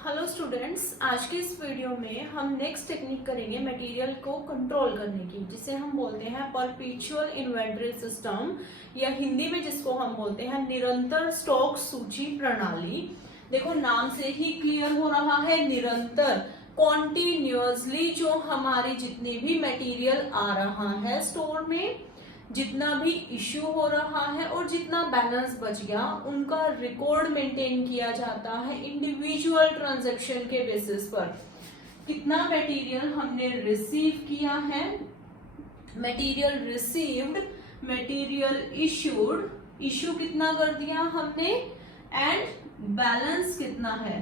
Hello students, आज के इस वीडियो में हम नेक्स्ट टेक्निक करेंगे मटेरियल को कंट्रोल करने की, जिसे हम बोलते हैं परपेचुअल इन्वेंटरी सिस्टम, या हिंदी में जिसको हम बोलते हैं निरंतर स्टॉक सूची प्रणाली। देखो, नाम से ही क्लियर हो रहा है, निरंतर कॉन्टिन्यूअसली जो हमारी जितनी भी मटेरियल आ रहा है स्टोर में, जितना भी इश्यू हो रहा है और जितना बैलेंस बच गया, उनका रिकॉर्ड मेंटेन किया जाता है इंडिविजुअल ट्रांजैक्शन के बेसिस पर। कितना मटेरियल हमने रिसीव किया है, material received, material issued, issue कितना कर दिया हमने, एंड बैलेंस कितना है।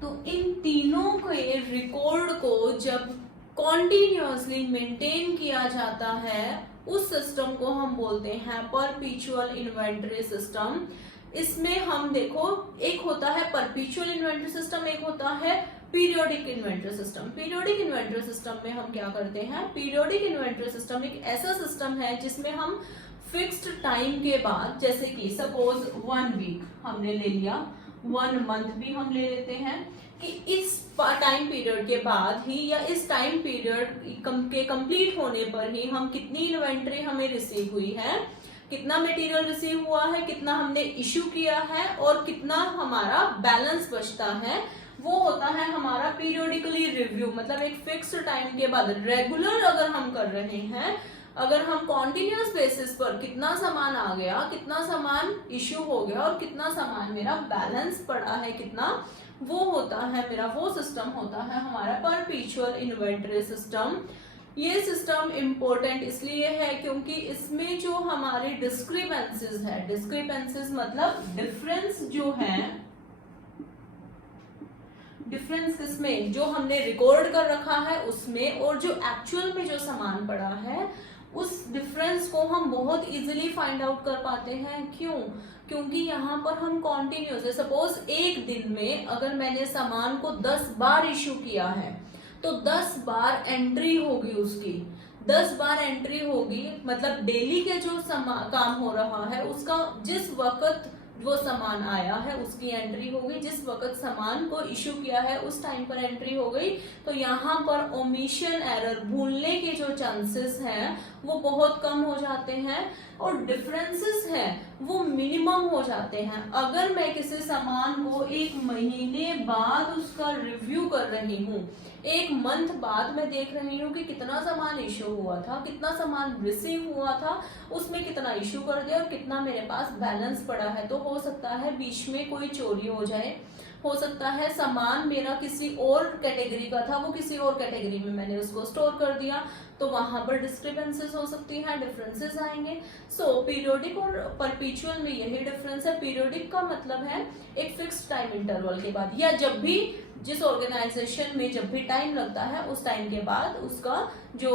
तो इन तीनों के रिकॉर्ड को जब कॉन्टिन्यूअसली मेंटेन किया जाता है, उस सिस्टम को हम बोलते हैं परपेचुअल इन्वेंटरी सिस्टम। इसमें हम देखो, एक होता है परपेचुअल इन्वेंटरी सिस्टम, एक होता है periodic inventory system. Periodic inventory system में हम क्या करते हैं, पीरियोडिक इन्वेंटरी सिस्टम एक ऐसा सिस्टम है जिसमें हम फिक्स्ड टाइम के बाद, जैसे कि सपोज 1 वीक हमने ले लिया, 1 मंथ भी हम ले लेते हैं, कि इस टाइम पीरियड के बाद ही या इस टाइम पीरियड के कंप्लीट होने पर ही हम कितनी इन्वेंट्री हमें रिसीव हुई है, कितना मटेरियल रिसीव हुआ है, कितना हमने इश्यू किया है और कितना हमारा बैलेंस बचता है, वो होता है हमारा पीरियोडिकली रिव्यू। मतलब एक फिक्स टाइम के बाद रेगुलर अगर हम कर रहे हैं, अगर हम कॉन्टिन्यूअस बेसिस पर कितना सामान आ गया, कितना सामान इश्यू हो गया और कितना सामान मेरा बैलेंस पड़ा है, कितना, वो होता है मेरा, वो सिस्टम होता है हमारा परपेचुअल इन्वेंटरी सिस्टम। ये सिस्टम इंपॉर्टेंट इसलिए है क्योंकि इसमें जो हमारी डिस्क्रिपेंसीज है, डिस्क्रिपेंसीज मतलब डिफरेंस जो है, डिफरेंस किसमें, जो हमने रिकॉर्ड कर रखा है उसमें और जो एक्चुअल में जो सामान पड़ा है, उस डिफरेंस को हम बहुत इजीली फाइंड आउट कर पाते हैं। क्यों? क्योंकि यहाँ पर हम कॉन्टिन्यूस है। सपोज एक दिन में अगर मैंने सामान को 10 बार इश्यू किया है, तो 10 बार एंट्री होगी उसकी, 10 बार एंट्री होगी, मतलब डेली के जो काम हो रहा है उसका, जिस वक्त वो सामान आया है उसकी एंट्री हो गई, जिस वक्त सामान को इश्यू किया है उस टाइम पर एंट्री हो गई। तो यहाँ पर ओमिशन एरर, भूलने के जो चांसेस हैं वो बहुत कम हो जाते हैं और डिफरेंसेस हैं वो मिनिमम हो जाते हैं। अगर मैं किसी सामान को 1 महीने बाद उसका रिव्यू कर रही हूँ, 1 मंथ बाद मैं देख रही हूँ कि कितना सामान इश्यू हुआ था, कितना सामान रिसीव हुआ था, उसमें कितना इश्यू कर दिया और कितना मेरे पास बैलेंस पड़ा है, तो हो सकता है बीच में कोई चोरी हो जाए, हो सकता है सामान मेरा किसी और कैटेगरी का था, वो किसी और कैटेगरी में मैंने उसको स्टोर कर दिया, तो वहां पर डिस्क्रिपेंसीज हो सकती है, डिफरेंसेस आएंगे। सो पीरियोडिक और परपेचुअल में यही डिफरेंस है। पीरियोडिक का मतलब है एक फिक्स्ड टाइम इंटरवल के बाद, या जब भी, जिस ऑर्गेनाइजेशन में जब भी टाइम लगता है उस टाइम के बाद उसका जो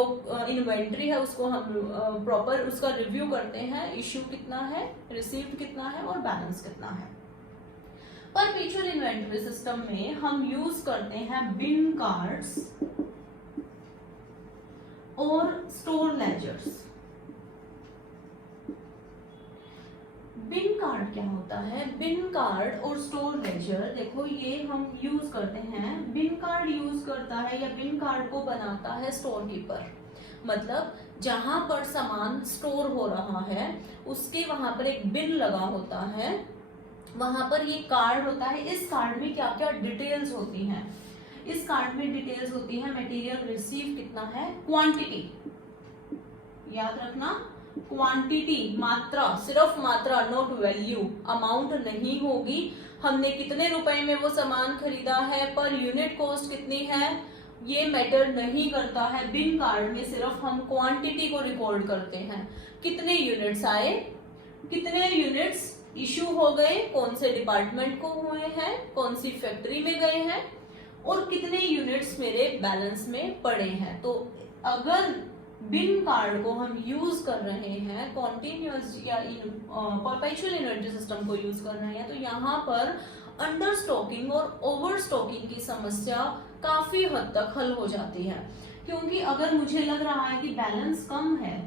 इन्वेंट्री है उसको हम प्रॉपर उसका रिव्यू करते हैं, इश्यू कितना है, रिसीव्ड कितना है और बैलेंस कितना है। परपेचुअल इन्वेंटरी सिस्टम में हम यूज करते हैं बिन कार्ड्स और स्टोर लेजर्स। बिन कार्ड क्या होता है, बिन कार्ड और स्टोर लेजर, देखो ये हम यूज करते हैं। बिन कार्ड यूज करता है या बिन कार्ड को बनाता है स्टोर कीपर। मतलब जहां पर सामान स्टोर हो रहा है उसके वहां पर एक बिन लगा होता है, वहां पर ये कार्ड होता है। इस कार्ड में क्या क्या डिटेल्स होती हैं, इस कार्ड में डिटेल्स होती है, मटेरियल रिसीव कितना है, क्वांटिटी, याद रखना, क्वांटिटी, मात्रा, सिर्फ मात्रा, नॉट वैल्यू, अमाउंट नहीं होगी, हमने कितने रुपए में वो सामान खरीदा है, पर यूनिट कॉस्ट कितनी है, ये मैटर नहीं करता है। बिन कार्ड में सिर्फ हम क्वांटिटी को रिकॉर्ड करते हैं, कितने यूनिट्स आए, कितने यूनिट्स इशू हो गए, कौन से डिपार्टमेंट को हुए हैं, कौन सी फैक्ट्री में गए हैं और कितने यूनिट्स मेरे बैलेंस में पड़े हैं। तो अगर बिन कार्ड को हम यूज कर रहे हैं, कॉन्टिन्यूअस या परपेचुअल इन्वेंटरी सिस्टम को यूज कर रहे हैं, तो यहाँ पर अंडर स्टॉकिंग और ओवर स्टॉकिंग की समस्या काफी हद तक हल हो जाती है। क्योंकि अगर मुझे लग रहा है कि बैलेंस कम है,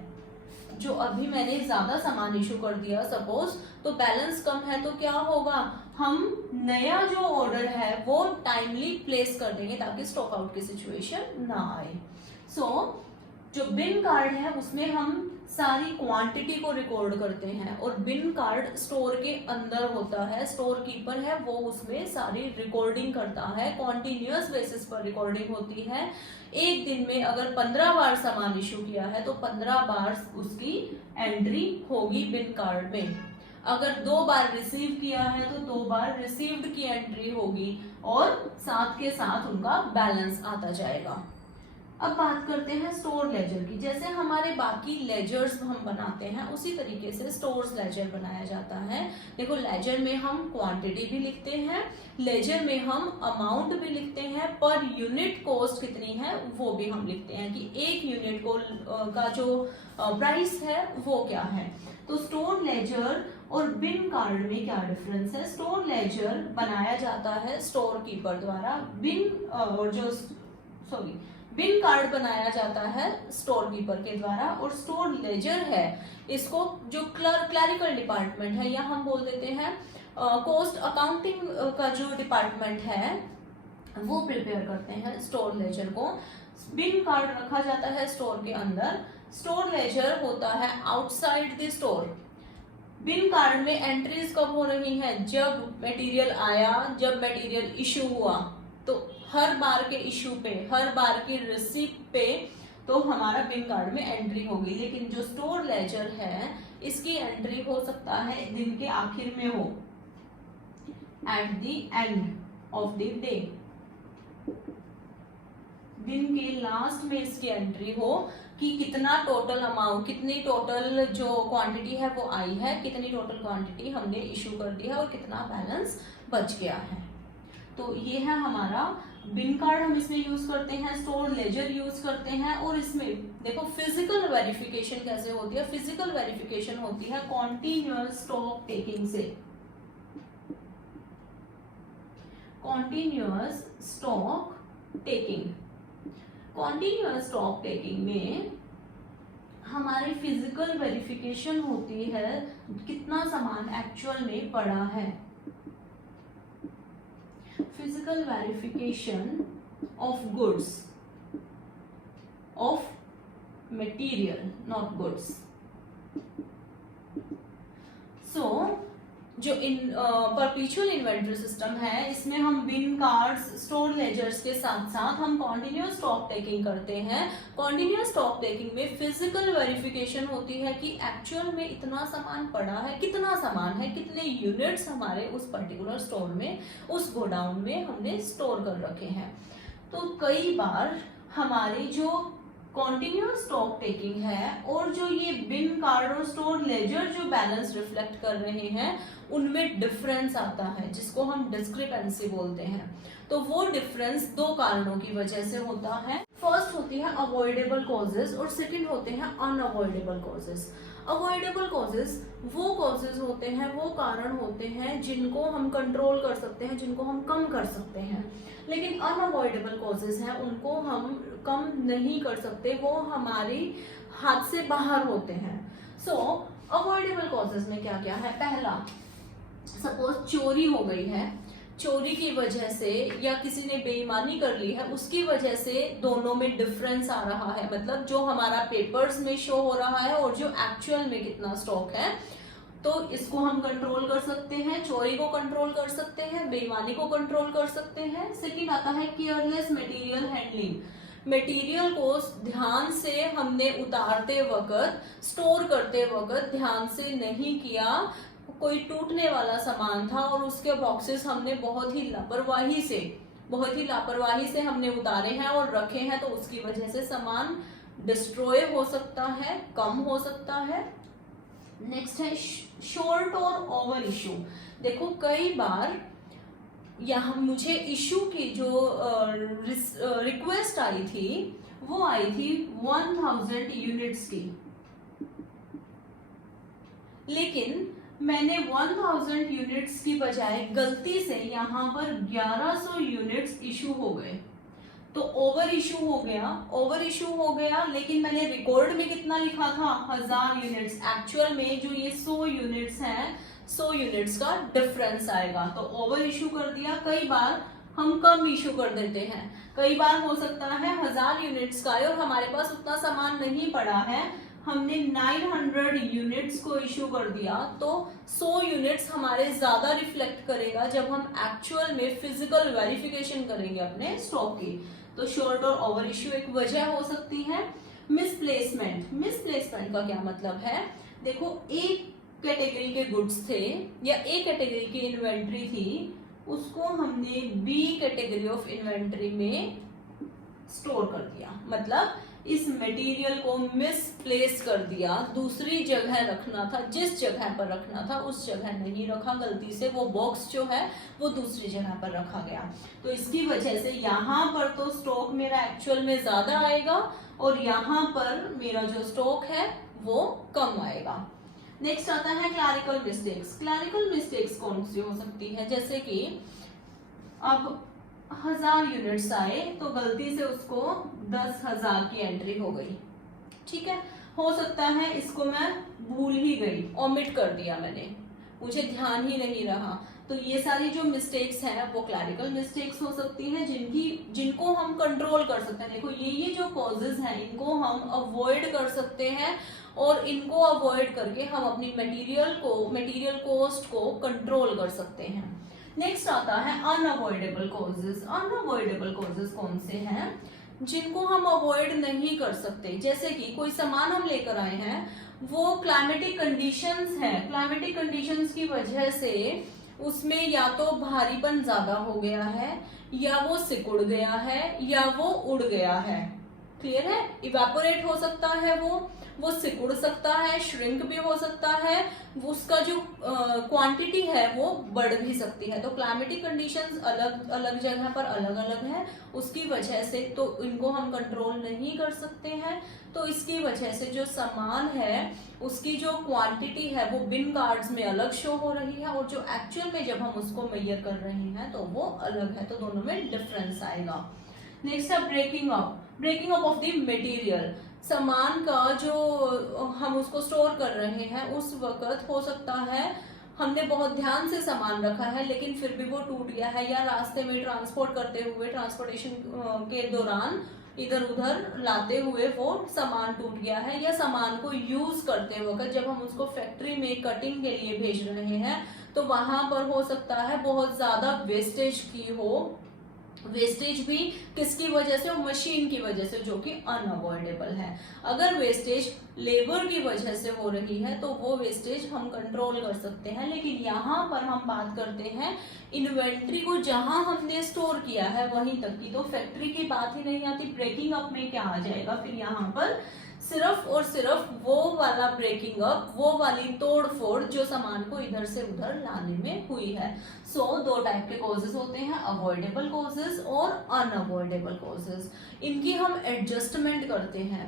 जो अभी मैंने ज्यादा सामान इशू कर दिया सपोज, तो बैलेंस कम है तो क्या होगा, हम नया जो ऑर्डर है वो टाइमली प्लेस कर देंगे ताकि स्टॉक आउट की सिचुएशन ना आए। जो बिन कार्ड है उसमें हम सारी क्वांटिटी को रिकॉर्ड करते हैं और बिन कार्ड स्टोर के अंदर होता है, स्टोर कीपर है वो उसमें सारी रिकॉर्डिंग करता है, कॉन्टिन्यूअस बेसिस पर रिकॉर्डिंग होती है। एक दिन में अगर 15 बार सामान इशू किया है तो 15 बार उसकी एंट्री होगी बिन कार्ड में। अगर 2 बार रिसीव किया है तो 2 बार रिसीव्ड की एंट्री होगी और साथ के साथ उनका बैलेंस आता जाएगा। अब बात करते हैं स्टोर लेजर की। जैसे हमारे बाकी लेजर्स हम बनाते हैं उसी तरीके से स्टोर्स लेजर बनाया जाता है। देखो लेजर में हम क्वांटिटी भी लिखते हैं, लेजर में हम अमाउंट भी लिखते हैं, पर यूनिट कॉस्ट कितनी है वो भी हम लिखते हैं कि एक यूनिट को का जो प्राइस है वो क्या है। तो स्टोर लेजर और बिन कार्ड में क्या डिफरेंस है। स्टोर लेजर बनाया जाता है स्टोर कीपर द्वारा, बिन कार्ड बनाया जाता है स्टोर कीपर के द्वारा, और स्टोर लेजर है इसको जो क्लरिकल डिपार्टमेंट है या हम बोल देते हैं कॉस्ट अकाउंटिंग का जो डिपार्टमेंट है वो प्रिपेयर करते हैं स्टोर लेजर को। बिन कार्ड रखा जाता है स्टोर के अंदर, स्टोर लेजर होता है outside the store. Bin card में एंट्रीज कब हो रही हैं, जब मटेरियल आया, जब मटेरियल इशू हुआ, तो हर बार के इशू पे, हर बार की रिसीप्ट पे तो हमारा बिन कार्ड में एंट्री होगी। लेकिन जो स्टोर लेजर है इसकी एंट्री हो सकता है दिन के आखिर में हो, at the end of the day, दिन के लास्ट में इसकी एंट्री हो कि कितना टोटल अमाउंट, कितनी टोटल जो क्वांटिटी है वो आई है, कितनी टोटल क्वांटिटी हमने इशू कर दी है और कितना बैलेंस बच गया है। तो ये है हमारा बिन कार्ड, हम इसमें यूज करते हैं, स्टोर लेजर यूज करते हैं। और इसमें देखो फिजिकल वेरिफिकेशन कैसे होती है। फिजिकल वेरिफिकेशन होती है कॉन्टिन्यूअस स्टॉक टेकिंग से। Continuous stock taking, continuous stock taking में हमारी फिजिकल वेरिफिकेशन होती है कितना सामान एक्चुअल में पड़ा है। Physical verification of goods, of material, not goods. So जो परपीचुअल इन्वेंटरी सिस्टम है इसमें हम बिन कार्ड्स, स्टोर लेजर्स के साथ साथ हम कॉन्टिन्यूअस स्टॉक टेकिंग करते हैं। कॉन्टिन्यूअस स्टॉक टेकिंग में फिजिकल वेरिफिकेशन होती है कि एक्चुअल में इतना सामान पड़ा है, कितना सामान है, कितने यूनिट्स हमारे उस पर्टिकुलर स्टोर में, उस गोडाउन में हमने स्टोर कर रखे हैं। तो कई बार हमारी जो कॉन्टिन्यूअस स्टॉक टेकिंग है और जो ये बिन कार्ड और स्टोर लेजर जो बैलेंस रिफ्लेक्ट कर रहे हैं उनमें डिफरेंस आता है जिसको हम डिस्क्रिपेंसी बोलते हैं। तो वो डिफरेंस 2 कारणों की वजह से होता है। फर्स्ट होती है अवॉइडेबल कॉजेज और सेकंड होते हैं अनअवॉइडेबल कॉजेज। अवॉइडेबल कॉजेज वो कॉजेज होते हैं, वो कारण होते हैं जिनको हम कंट्रोल कर सकते हैं, जिनको हम कम कर सकते हैं। लेकिन अनअवॉइडेबल कॉजेज हैं उनको हम कम नहीं कर सकते, वो हमारी हाथ से बाहर होते हैं। सो अवॉइडेबल कॉजेज में क्या क्या है। पहला, सपोज चोरी हो गई है, चोरी की वजह से या किसी ने बेईमानी कर ली है उसकी वजह से दोनों में डिफरेंस आ रहा है, मतलब जो हमारा पेपर्स में शो हो रहा है और जो एक्चुअल में कितना स्टॉक है, तो इसको हम कंट्रोल कर सकते हैं, चोरी को कंट्रोल कर सकते हैं, बेईमानी को कंट्रोल कर सकते हैं। सेकंड आता है केयरलेस मटेरियल हैंडलिंग। मटेरियल को ध्यान से हमने उतारते वक्त, स्टोर करते वक्त ध्यान से नहीं किया, कोई टूटने वाला सामान था और उसके बॉक्सेस हमने बहुत ही लापरवाही से हमने उतारे हैं और रखे हैं, तो उसकी वजह से सामान डिस्ट्रॉय हो सकता है, कम हो सकता है। नेक्स्ट है शॉर्ट और ओवर इशू। देखो कई बार यहाँ मुझे इशू की जो रिक्वेस्ट आई थी वो आई थी 1000 यूनिट्स की, लेकिन मैंने 1000 यूनिट्स की बजाय गलती से यहाँ पर 1100 यूनिट्स इशू हो गए। तो ओवर इशू हो गया, ओवर इशू हो गया, लेकिन मैंने रिकॉर्ड में कितना लिखा था 1000 यूनिट्स, एक्चुअल में जो ये 100 यूनिट्स हैं 100 यूनिट्स का डिफरेंस आएगा। तो ओवर इशू कर दिया। कई बार हम कम इशू कर देते हैं, कई बार हो सकता है 1000 यूनिट्स का है और हमारे पास उतना सामान नहीं पड़ा है, हमने 900 यूनिट्स को इशू कर दिया, तो 100 यूनिट्स हमारे ज्यादा रिफ्लेक्ट करेगा जब हम एक्चुअल में फिजिकल वेरिफिकेशन करेंगे अपने स्टॉक की। तो शॉर्ट और ओवर इशू एक वजह हो सकती है। मिसप्लेसमेंट, मिसप्लेसमेंट का क्या मतलब है, देखो एक कैटेगरी के गुड्स थे या ए कैटेगरी की इन्वेंट्री थी, उसको हमने बी कैटेगरी ऑफ इन्वेंट्री में स्टोर कर दिया, मतलब इस मटेरियल को मिसप्लेस कर दिया, दूसरी जगह रखना था, जिस जगह पर रखना था उस जगह नहीं रखा, गलती से वो बॉक्स जो है वो दूसरी जगह पर रखा गया। तो इसकी वजह से यहाँ पर तो स्टॉक मेरा एक्चुअल में ज्यादा आएगा और यहाँ पर मेरा जो स्टॉक है वो कम आएगा। नेक्स्ट आता है क्लरिकल मिस्टेक्स। क्लरिकल मिस्टेक्स कौन सी हो सकती है, जैसे कि अब 1000 यूनिट्स आए तो गलती से उसको 10,000 की एंट्री हो गई, ठीक है, हो सकता है इसको मैं भूल ही गई, ओमिट कर दिया मैंने, मुझे ध्यान ही नहीं रहा। तो ये सारी जो मिस्टेक्स हैं वो क्लरिकल मिस्टेक्स हो सकती हैं, जिनको हम कंट्रोल कर सकते हैं। देखो ये जो कॉजेज हैं इनको हम अवॉइड कर सकते हैं और इनको अवॉइड करके हम अपनी मटेरियल कॉस्ट को कंट्रोल कर सकते हैं। नेक्स्ट आता है अनअवॉइडेबल कॉजेज। अनअवॉइडेबल कॉजेज कौन से हैं, जिनको हम अवॉइड नहीं कर सकते, जैसे कि कोई सामान हम लेकर आए हैं, वो क्लाइमेटिक कंडीशंस है, क्लाइमेटिक कंडीशंस की वजह से उसमें या तो भारीपन ज्यादा हो गया है, या वो सिकुड़ गया है, या वो उड़ गया है। क्लियर है, इवेपोरेट हो सकता है, वो सिकुड़ सकता है, श्रिंक भी हो सकता है, उसका जो क्वांटिटी है वो बढ़ भी सकती है। तो क्लाइमेटिक कंडीशंस अलग अलग जगह पर अलग अलग है, उसकी वजह से तो इनको हम कंट्रोल नहीं कर सकते हैं। तो इसकी वजह से जो सामान है उसकी जो क्वांटिटी है वो बिन कार्ड्स में अलग शो हो रही है और जो एक्चुअल में जब हम उसको मेजर कर रहे हैं तो वो अलग है, तो दोनों में डिफरेंस आएगा। नेक्स्ट है breaking up of the material. सामान का जो हम उसको स्टोर कर रहे हैं उस वक्त हो सकता है हमने बहुत ध्यान से सामान रखा है लेकिन फिर भी वो टूट गया है, या रास्ते में ट्रांसपोर्ट करते हुए ट्रांसपोर्टेशन के दौरान इधर उधर लाते हुए वो सामान टूट गया है, या सामान को यूज करते वक्त जब हम उसको फैक्ट्री में कटिंग के लिए भेज रहे हैं तो वहां पर हो सकता है बहुत ज्यादा वेस्टेज की हो, वेस्टेज भी किसकी वजह से, मशीन की वजह से, जो कि अनअवॉइडेबल है। अगर वेस्टेज लेबर की वजह से हो रही है तो वो वेस्टेज हम कंट्रोल कर सकते हैं, लेकिन यहाँ पर हम बात करते हैं इन्वेंट्री को जहां हमने स्टोर किया है वहीं तक की, तो फैक्ट्री की बात ही नहीं आती। ब्रेकिंग अप में क्या आ जाएगा फिर, यहाँ पर सिर्फ और सिर्फ वो वाला ब्रेकिंग अप, वो वाली तोड़ फोड़ जो सामान को इधर से उधर लाने में हुई है। सो दो टाइप के कॉजेज होते हैं, अवॉइडेबल कॉजेज और अनअवॉइडेबल कॉजेज। इनकी हम एडजस्टमेंट करते हैं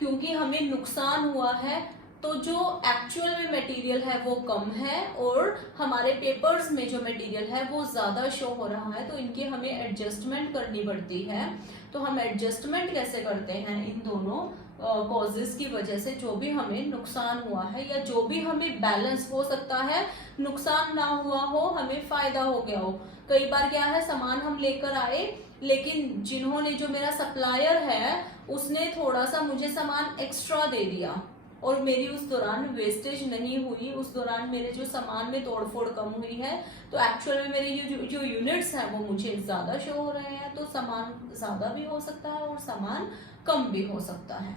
क्योंकि हमें नुकसान हुआ है तो जो एक्चुअल में मटेरियल है वो कम है और हमारे पेपर्स में जो मटेरियल है वो ज्यादा शो हो रहा है, तो इनकी हमें एडजस्टमेंट करनी पड़ती है। तो हम एडजस्टमेंट कैसे करते हैं इन दोनों कॉजेज की वजह से, जो भी हमें नुकसान हुआ है या जो भी हमें बैलेंस हो सकता है, नुकसान ना हुआ हो, हमें फायदा हो गया हो। कई बार क्या है, सामान हम लेकर आए लेकिन जिन्होंने, जो मेरा सप्लायर है उसने थोड़ा सा मुझे सामान एक्स्ट्रा दे दिया और मेरी उस दौरान वेस्टेज नहीं हुई, उस दौरान मेरे जो सामान में तोड़फोड़ कम हुई है, तो एक्चुअल में मेरे जो यूनिट्स हैं वो मुझे ज्यादा शो हो रहे हैं, तो सामान ज्यादा भी हो सकता है और सामान कम भी हो सकता है।